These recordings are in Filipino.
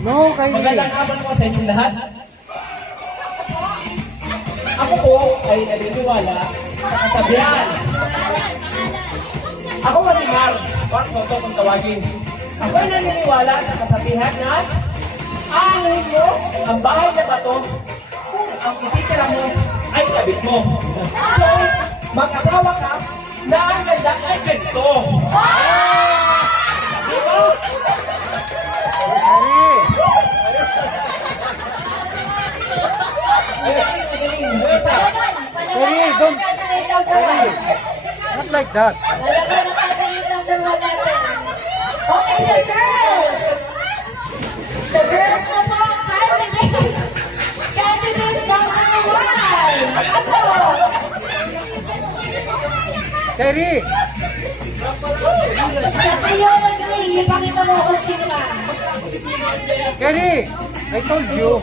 No, Kylie. Magandang hapon po sa inyo lahat. Ako po ay naniniwala sa kasabihan. Ako si Mark Soto kung tawagin. Ako ay naniniwala sa kasabihan na aanuhin mo ang bahay na bato kung ang ititira mo ay kabit mo. So, mag-asawa ka na ang ganda ay ganito. Di ba? Kylie, don't. Not like that. Okay, so girls! The girls na po, candidate number 1! Aso! Kylie! Kasi yun nag-ring, ipakita mo kung sino ka. Kylie! I told you.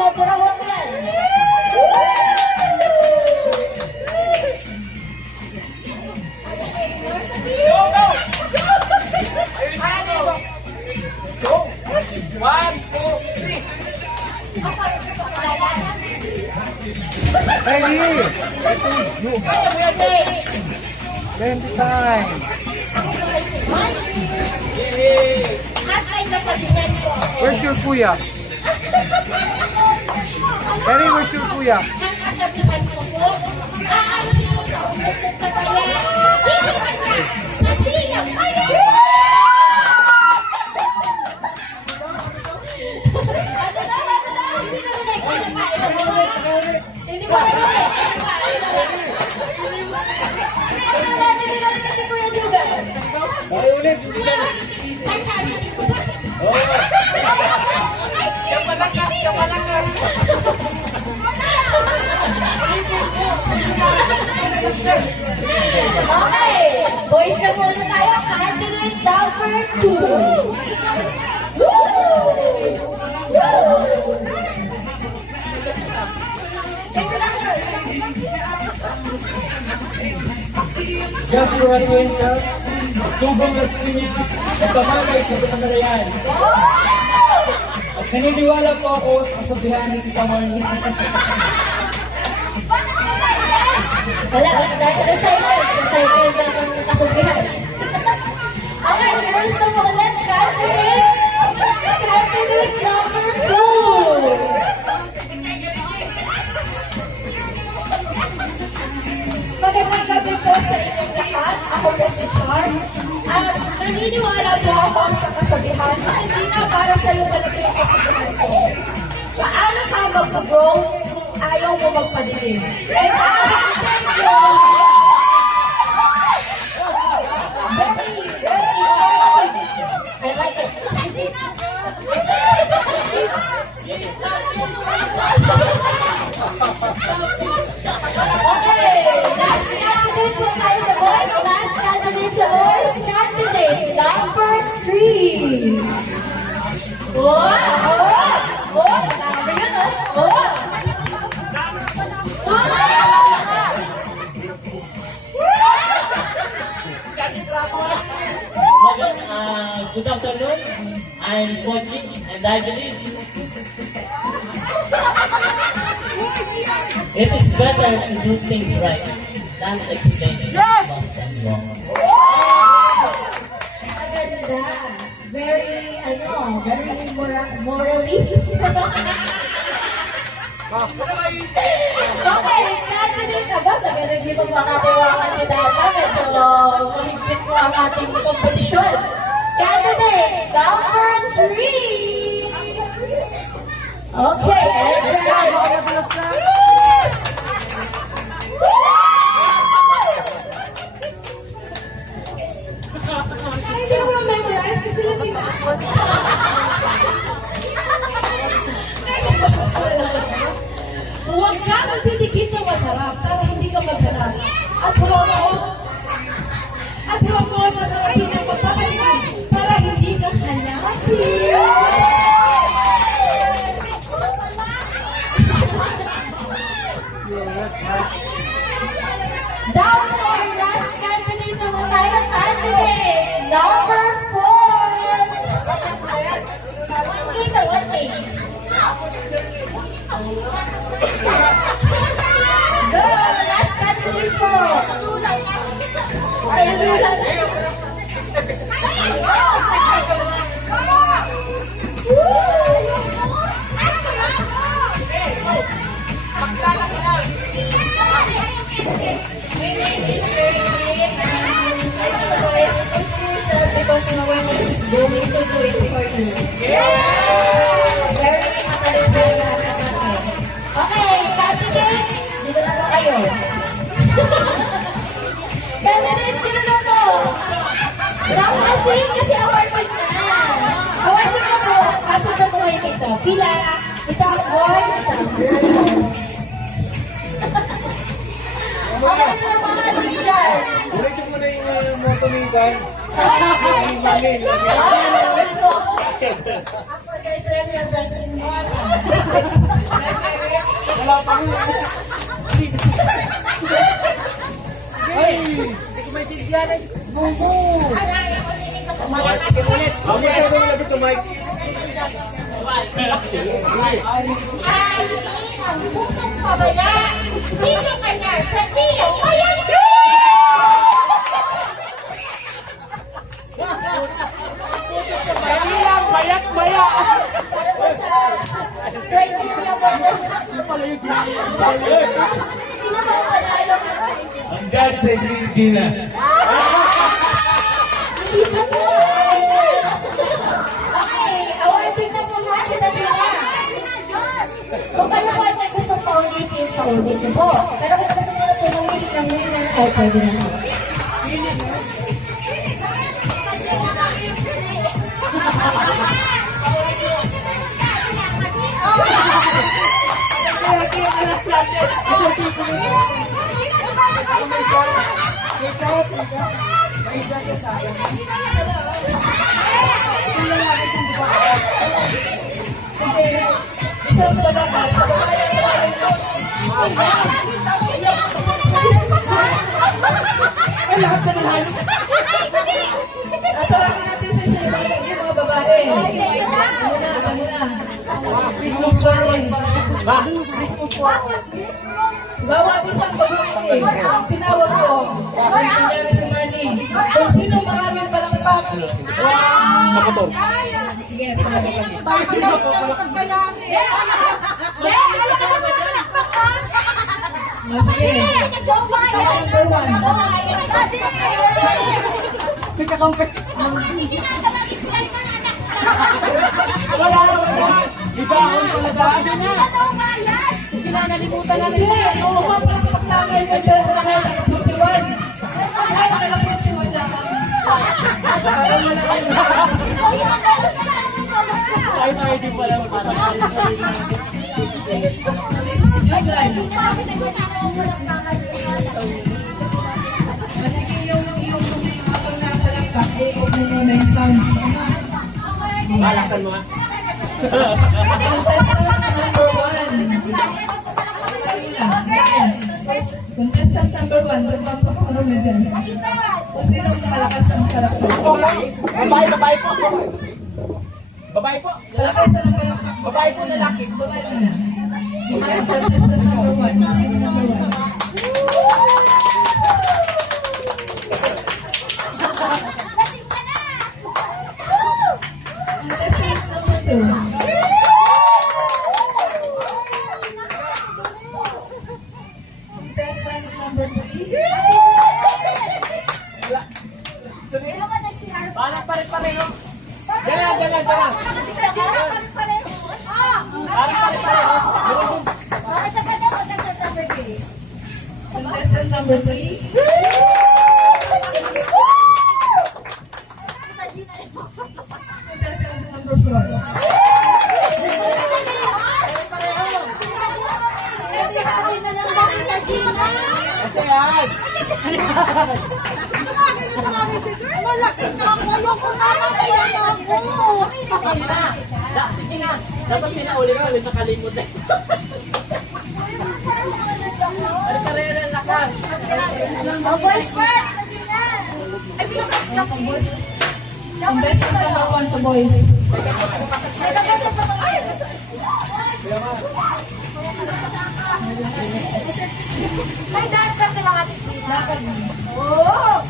Poporawak yan. One, two, three. Kylie! I told you. Then this time. At ay nasabihan ko. Where's your kuya? Kylie, where's your kuya? Ang kasabihan ko po, aanuhin mo ang bukong kabayan. Hindi ka na sa tiyak kayo. Ano na? Hindi na rin. Hindi mo na rin. Hindi na rin si Kuya Juga. Ay, ulit. Kapalakas. Okay, boys na muna tayo. Candidate number 2. Joshua Atuenza, Tubong Las Piñas, at Kamagay sa Pagkakarayan. At naniniwala po ako sa kasabihan ni Tita Marnie. Wala, recycle na ng kasabihan. Okay, first of all, let's candidate number 2. Magandang gabi po sa inyong lahat. Ako po si Charles. At naniniwala po ako sa kasabihan na hindi na para sa iyo malaki ang kasabihan ko. Paano ka mag-grow kung ayaw mo magpadilim? And very important. I like it. Okay, last candidate po tayo sa boys. Last candidate sa boys. Candidate number 3. Sabi yun, Good afternoon. I'm Mochi, and I believe it is better to do things right than explaining about them wrong. Maganda. Very morally. Okay, candidate na ba? Hindi mo makatiwakan ni Data. Medyo mahigpit mo ang ating kompetisyon. Candidate number 3. Okay, Edgar. Hindi ko memorize kasi sila sila. Huwag ka magdidikit ng masarap para hindi ka maghanap. Down to our last candidate naman tayo. Candidate number 4. Ito, okay. Go, last candidate po. Ay, because no one else is going to do it for you. Very important. Okay, candidate, dito na po kayo. Candidates, dito na po. Kasi award na. Award na po. Pasok na po kayo dito. Pila. Ito ang boys, ito ang girls. Okay, ito na mga teacher. Ulitin mo na yung moto ni Gan. Wala pa rin. Ay! Hindi ko may tigyan eh. Bubo! Ang masyado mo labit yung mic. Ang butong pabaya. Dito ka na sa tiyo. Ayan! Dali lang, bayak-baya! Sino ba panalo? Ang God sa si Gina. Dito po. Okay, awarding na po natin na Gina. Kung kayo po ay may gustong paulitin, paulitin po. Pero kung gusto nyo po ulitin ng winner, ay pwede na po. Atawagin natin sa sinibalik yung mga babae. Muna. Please bawat isang babae, ang tinawag ko, ang nangyari si Marlene. Kung sino maraming palakpak. Sige, sige. Number one. Iba ako yung dami niya. Kinanalimutan natin yan. Oo, mapalakpak lang kayo ng pera na kayo taga-41. Ay, taga-41 lang kami. Parang wala kayo. Ay, tayo din pala para Sige, yung kapag napalakpak, huwag mo muna yung sound. Malaksan mo ha. Contestant number 1, magpapakulo na dyan. Kung sino malakas ang palakpak. Babae po. Babae po. Malakas ang palakpak. Babae po, lalaki. Babae mo na. Contestant number 1. Sino number 1? Contestant number 2. Contestant number 3. Parang pare-pareho. Dala. Contestant number 3. Contestant number 4. Kasi yan. Sige na. Dapat pinauli ka ulit nakalimot eh. Pare-pareho ng lakas. Oh, boys first! Kasi na! Ay, bilis ka boys! Contestant number 1 sa boys. Nagkakasap pa mga May dance step na mga tisina. Lakad mo. Oo!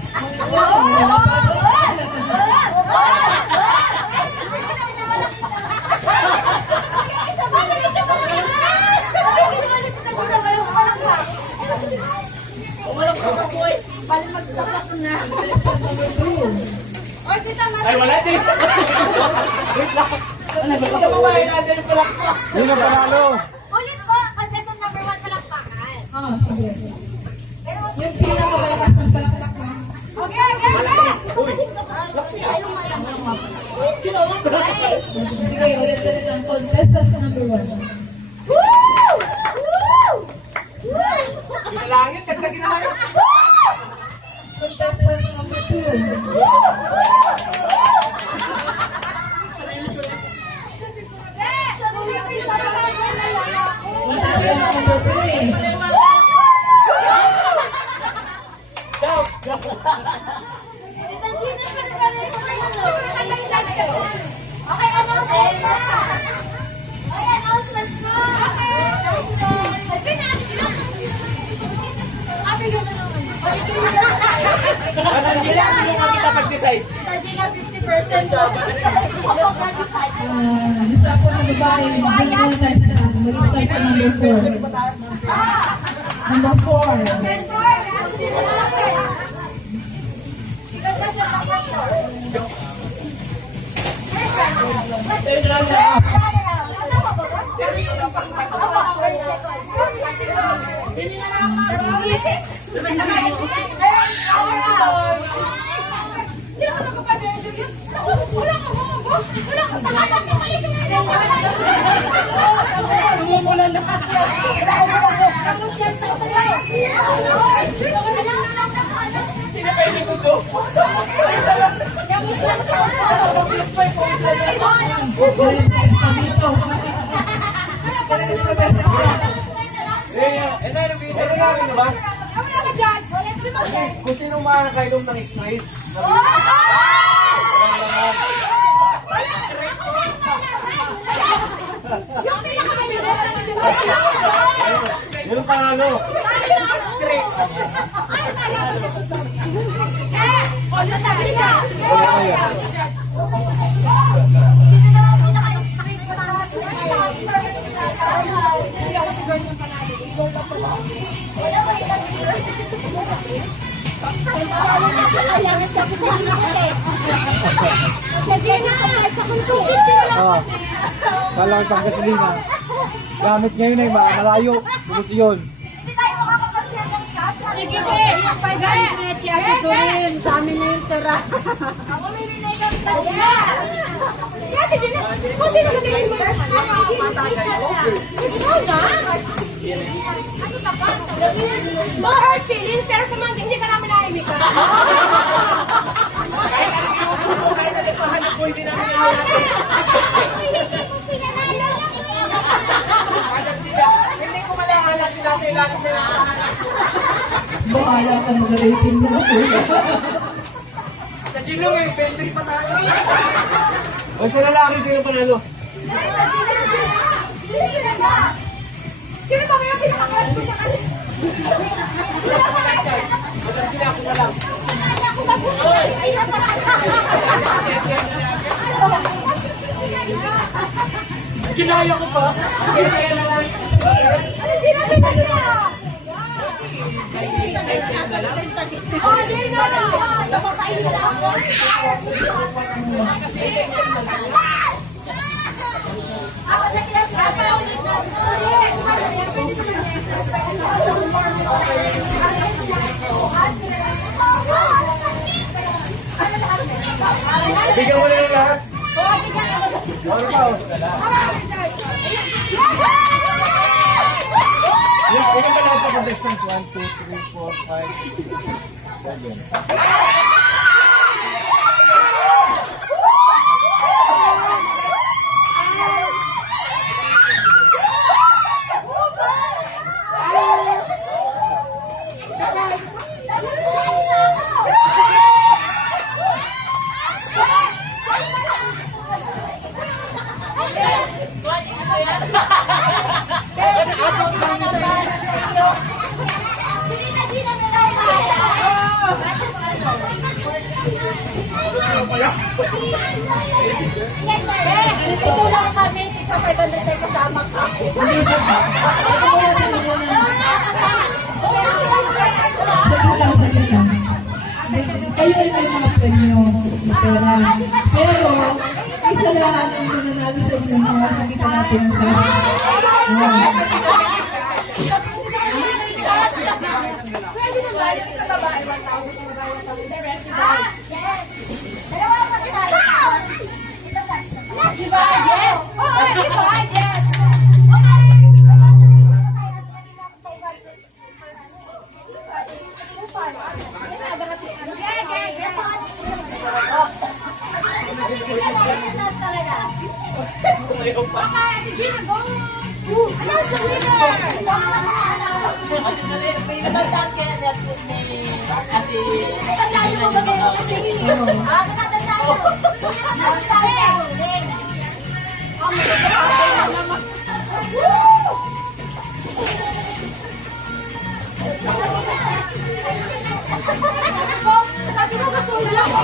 Contestant number 2. Ay, wala din. Wait lang. Sa babae natin yung palakpak. Yun ang panalo. Ulit po, contestant number 1 palakpakan. Ah, sige. Yung pinakamalakas ng palakpakan. Okay, okay, okay! Uy, laksi ah. Sige, ulit-ulit ang contestant number 1. Woo! Woo! Pinalangin, kagtagin naman yun. Contestant number 2. Contestant number 3. Okay, announcements na! Okay, announcements na! Gina, sino ka kita pag-decide? Gina, 50% job. Gusto ako ng babae, mag-win muna tayo sa mag-start sa number 4. Number 4. Third runner up. Sumumulan na. Sinapay ko to. Protesta dito. Talaga na protesta ko. Ano namin na ba? Kung sino makakainom ng straight. Yun ang panalo. Kala ko pang gasolina. Gamit ngayon ay malayo. Buti yun. Sige, yung 500 kaya gawin. Sa amin na yung tira. Ako may rinay kami talaga. Kaya din na. Kung sino ka din mo? Ikaw na? Ano ka pa? No hurt feelings, pero sa mga hindi ka namin naimik ka. Kahit ano yung gusto, kahit ano yung pahanap ko, hindi namin nahanap. Hindi ko malahanap sila sa ilalim na nahanap. Bahala ka mag-rating na ako. Sa Gino, may inventory pa tayo. O sa lalaki, sino panalo? Sino ba kaya pinakakas ko sa kalis? Ginaya ko pa. Ginaya na lang. Ano ginagawa ba siya? Oh, Gina! Napakain na ako. Ako na Bigyan mo na yung lahat. Ano pa? Bigyan mo lahat sa contestants. 1, 2, 3, 4, 5, 7. Ito lang kami, tika 500 tayo kasama ka. Saglit lang. Kayo ay may mga premyo na pera. Pero, isa lang ang mananalo sa inyo na makikita natin sa Pwede na balik sa babae, 1,000. Diba? Yes! Oo, diba? Yes! Sabi ko kasulo lang ako.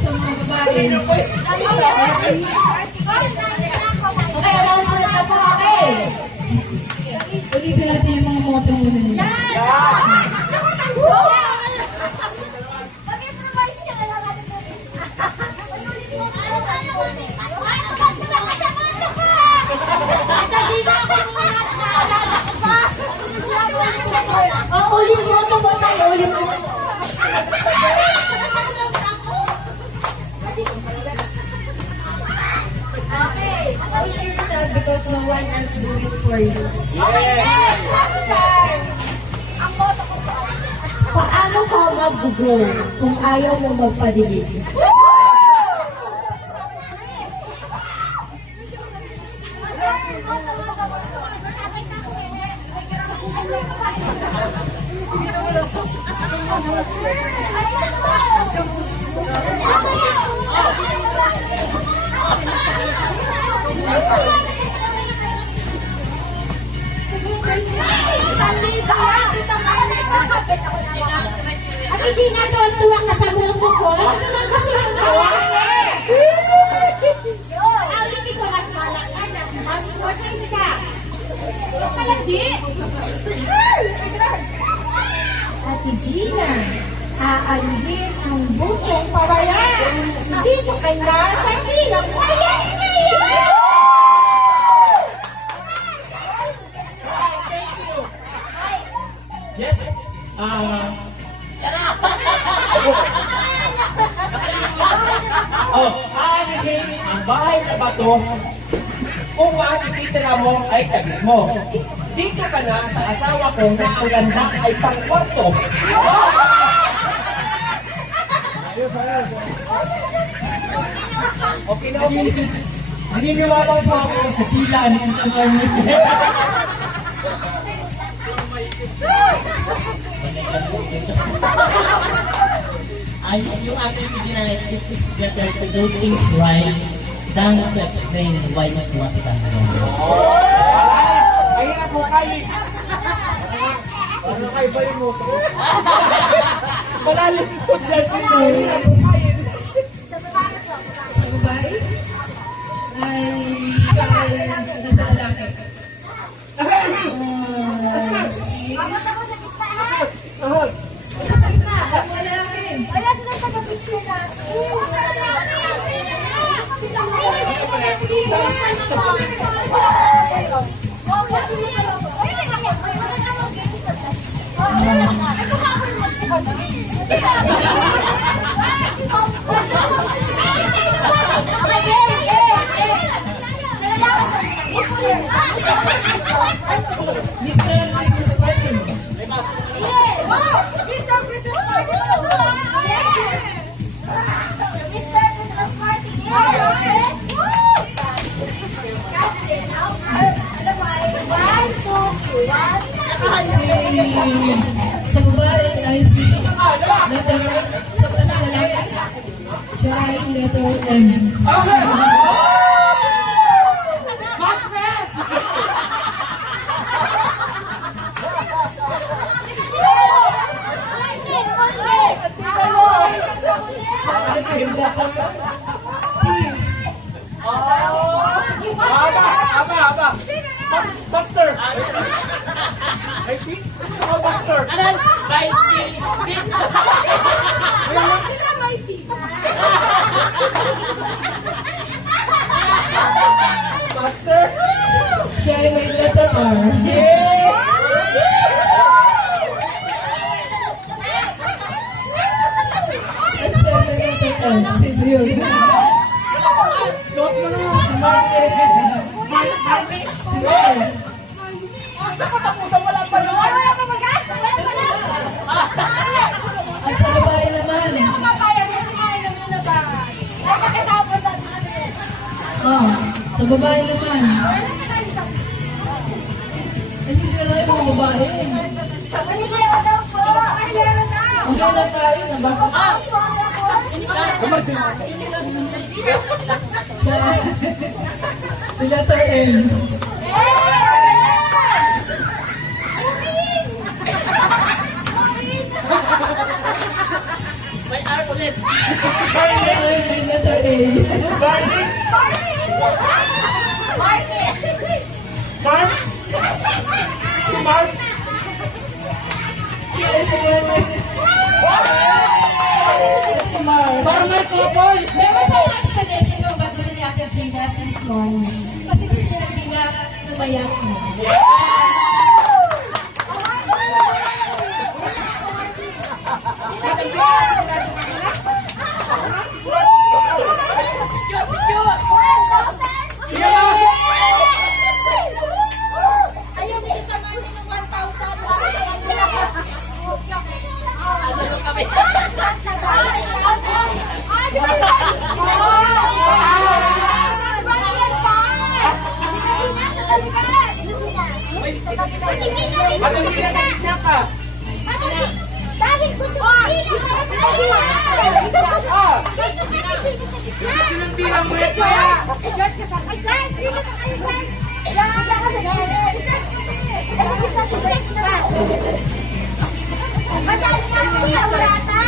sa mga babae. Okay, announcement na po kami. Ulitin natin yung mga moto muna nila. Mag-improvise ka na lang natin. Ulit mo ito ba tayo? Ulit mo. Okay. Push yourself because no one else do it for you. Okay, next. Ang boto ko po. Paano ka mag-grow kung ayaw mo magpadilig? Ate Gina, tuwan-tuwa ka sa mga ko. Ano naman kasulang ka? Ang hindi ko mas malakas at mas maganda ka. Mas malandi. Ate Gina, aalihin ang butong pawayan. Dito ka na sa hilang payan ngayon. Yes. Aanihin ang bahay na bato kung ang ititira mo ay kabit mo. Dito ka na sa asawa ko na ang ganda ay pangkwarto. Okay na, okay. Naniniwala po ako sa tila ni Antonio. Ay, yung aking ginanay, it is better to do things right than to explain why it was done wrong. Mahirap mo kayo. Ano kayo ba yung moto? Malalim po dyan sa inyo. Ang babae ay nasa lalaki. Sa gitna, ang lalaki. Wala sila sa kapitid na. Mr. Martin. One, two, three. Sa babae ay si letter sa lalaki. Siya ay letter M. Okay! Classmate! Yung letter P. Aba. Buster! Ay, Pete? Oh, Buster! Anan? Kahit Buster! Siya ay may letter R. At siya ay may letter L. Si Jun. Shot mo na! Si Marty! Si Mar. Nakatapusan wala pa naman! At sa babae naman. Oh, sa babae naman. Hindi ka rin mga babae. Ang ganda tayo na ba? Si letter M. may R ulit. Ay, may letter A. Barney! Mark! Si Mark! Ay, si Mar. At si Mar. Para may couple! Meron pa yung explanation kung ba't gusto ni Ate Jada since morning. Kasi gusto niya hindi na tumayak mo. Bakit gusto mo Sinuntihan mo yan kaya! George ka sa kay George! Dito ka kayo, George! Yan ka sa George! Madali na ako yung kamurata!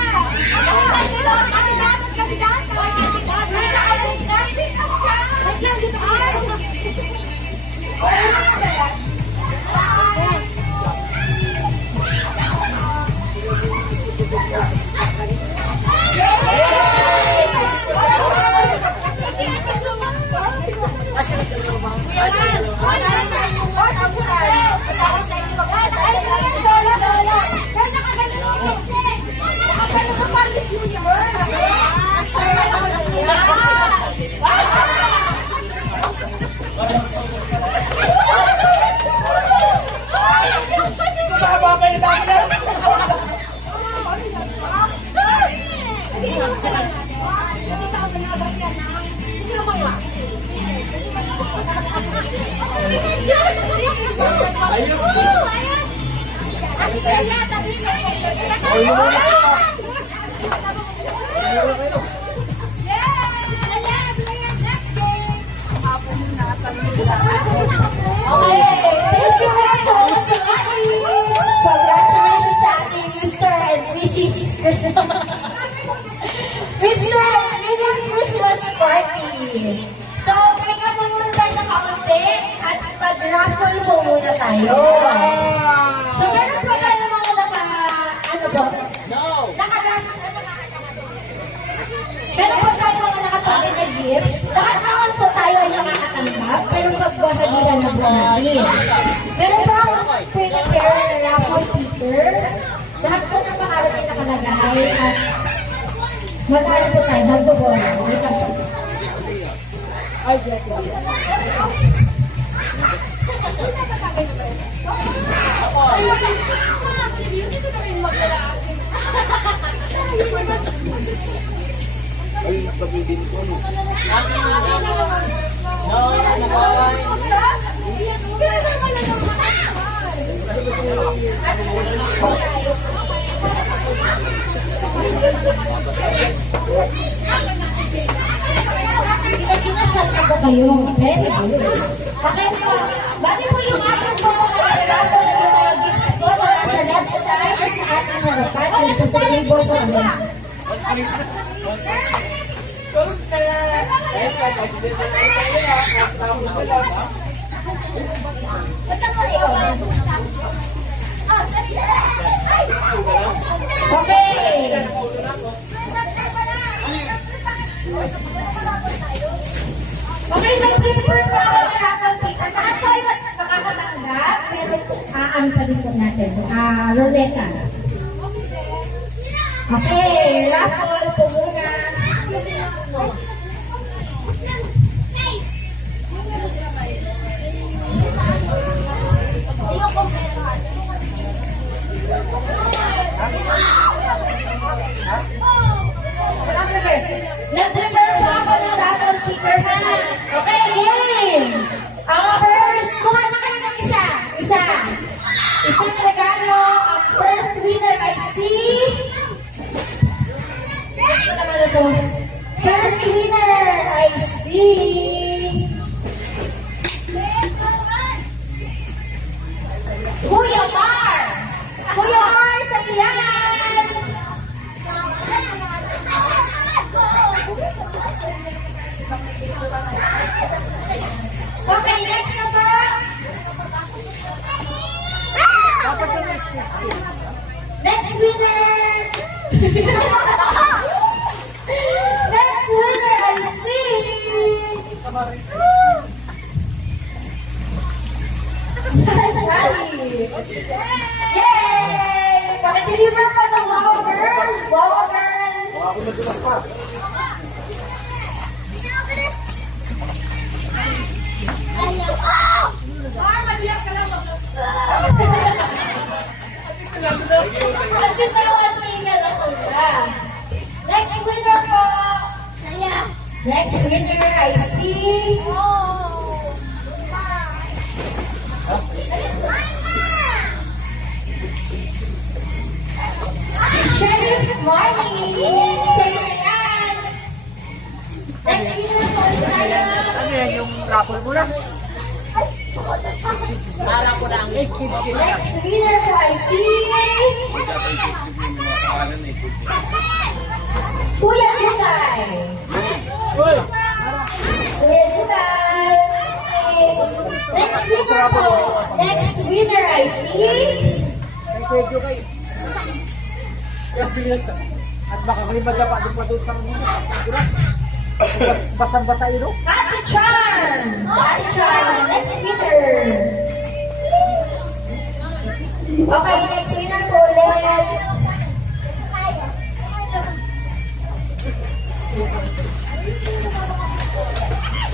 Okay, thank you so much, Ate. Congratulations sa ating Mr. and Mrs. Mr. and Mrs. Christmas Party. So, pahinga po muna tayo ng kaunti at mag-raffle po muna tayo. So, meron po tayo mga ano po? Naka-raffle at meron po tayo mga nakatali na gifts. Lahat po tayo ay nakakatanggap, pero pagbahagihan na po natin. Meron po akong prepare na raffle sticker. Lahat po ng pangalan ay nakalagay at mag-ano po tayo, magbobola. Wait lang po. kayo. Very good. Okay po. Bali po yung ating po mga regalo na yung mga gifts po na nasa left side sa ating harapan. Dito po sa table po. Okay. Okay, nag-prepare pa ako ng raffle ticket. Lahat po ay makakatanggap, pero ano pa dito natin? Ruleta. Okay, raffle po muna. Nag-prepare po ako ng raffle ticket ha. Okay, game! Ang first, kuha na kayo ng isa. Isang regalo. Ang first winner ay si... Ano naman ito? First winner ay si... Kuya Mar! Kuya Mar, sa iyan! Okay, next number. Next winner. Next winner, I see. Charlie. Yay! Pakideliver pa ng Wow Girl. Wow Girl. At least may one finger ako na. Next winner po. Next winner, I see. Si Sheriff Marley. Sa'yo na yan. Next winner po tayo. Ano yan yung raffle mo na? Para ko lang. Next winner po I see. Kuya Jugay. Kuya Jugay. Next winner po. Next winner I see. Medyo kay. At baka may madapa din pa doon sa mga. Basang-basa yun, no? Ate Charm. Ate Charm. Next winner. Okay, next winner po ulit.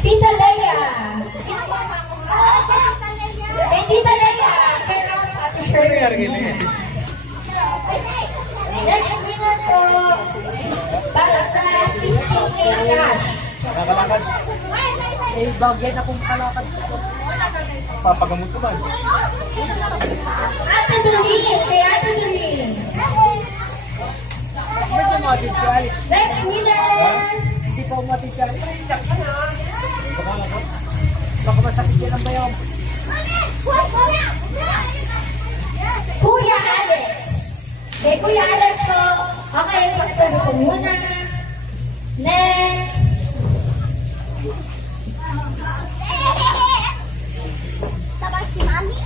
Tita Leia. Tita Leia. Pero Ate Shirley. Next winner po para sa 15K cash. Nakalakad. Eh, bagay na kung kalakad. Papagamot ko ba? Ate Dolin. Kay Ate Dolin. Medyo matin si Alex. Next winner. Hindi pa umatin si Alex. Baka masakit yan ang bayaw. Kuya Alex. Kay Kuya Alex po. Okay, pagtabi ko muna. Next. Sabay si Mami?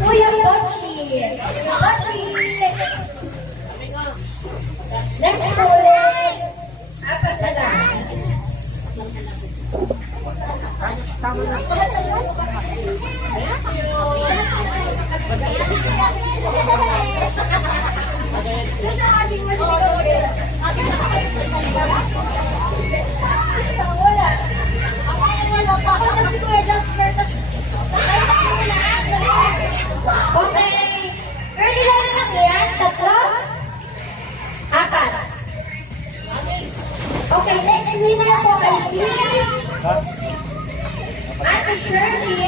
Kuya Pochi. Pochi. Next ulit. Apat na lang. Okay. Ready na lang yan? Tatlo? Apat. Okay, next winner po kay si Ate Shirley.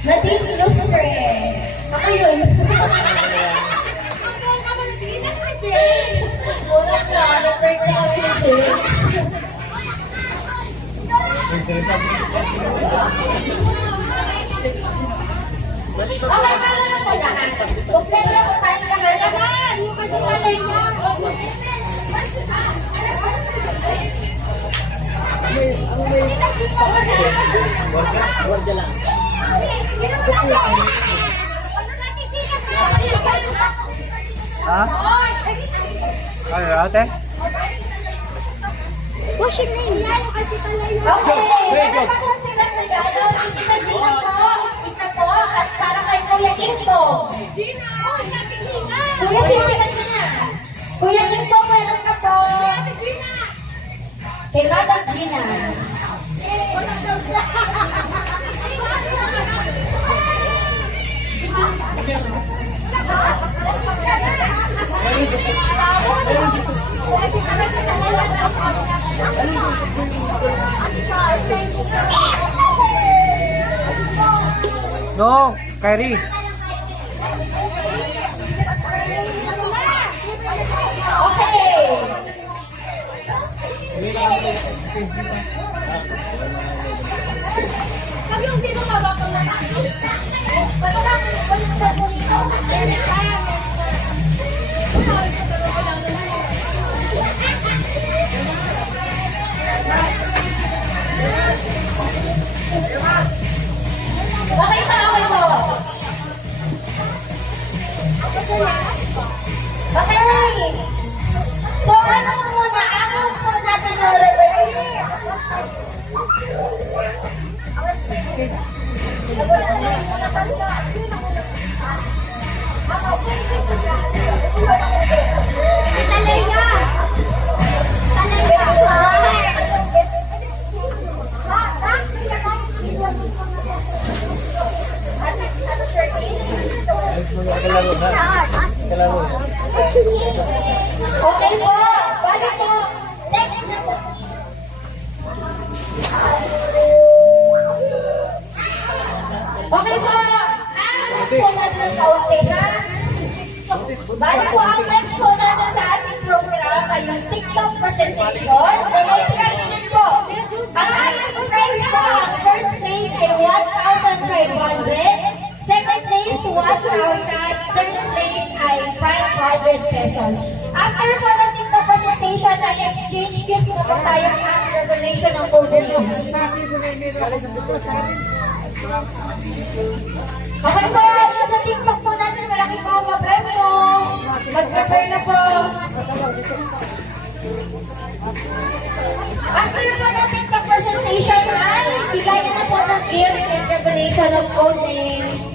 Nadine Ilustre. Ako yun. Wala na, na-break na kami ni James. Okay, meron na po lahat. Kompleto na po tayo lahat. Lahat! Yung pagkakalay niya. Ha? Ano, ate? What's your name? Okay, meron pa po silang regalo. Tita Gina po. Isa po. At para kay Kuya Into. Kuya, si Tita Gina. Kuya Into, meron ka po. Kay Madam Gina. No, Kyrie. Okay. Pag yung dito mabakang na okay pa, okay po. Okay. So, ano muna? Ano po natin yung What's your name? okay po. Balik po. Next na po. Okay po. Po natin ang kaunti ha. Balik po ang next po natin sa ating program ay yung TikTok presentation. The may prize din po. Ang highest prize po, ang first place ay 1,500. Second place, 1,000. Third place ay 500 pesos. After po ng TikTok presentation, ay exchange gift na po tayo ang revelation ng golden rings. Okay po, yung sa TikTok po natin, malaki po ang mapremyo. Mag-prepare na po. After po ng TikTok presentation, ay bigayan na po ng gifts and revelation of golden rings.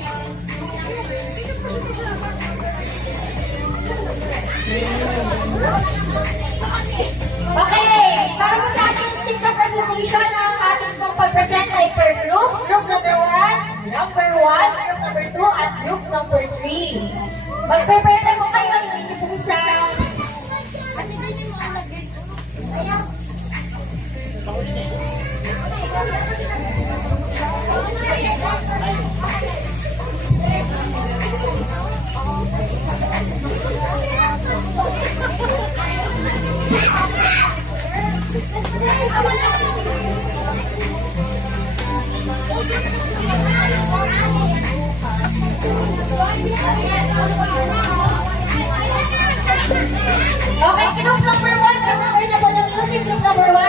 Okay, para po sa ating TikTok presentation, ang ating pong pag-present ay per group. Group number 1, number 1, group number 2, at group number 3. Mag-prepare na po kayo, hindi niyo po sa... Okay, group number 1, prepare na po ng music, group number 1.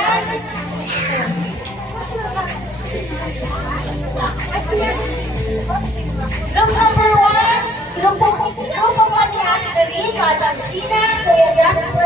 Group number 1, group po ni Ate Doreen, Madam Gina, Kuya Jasper,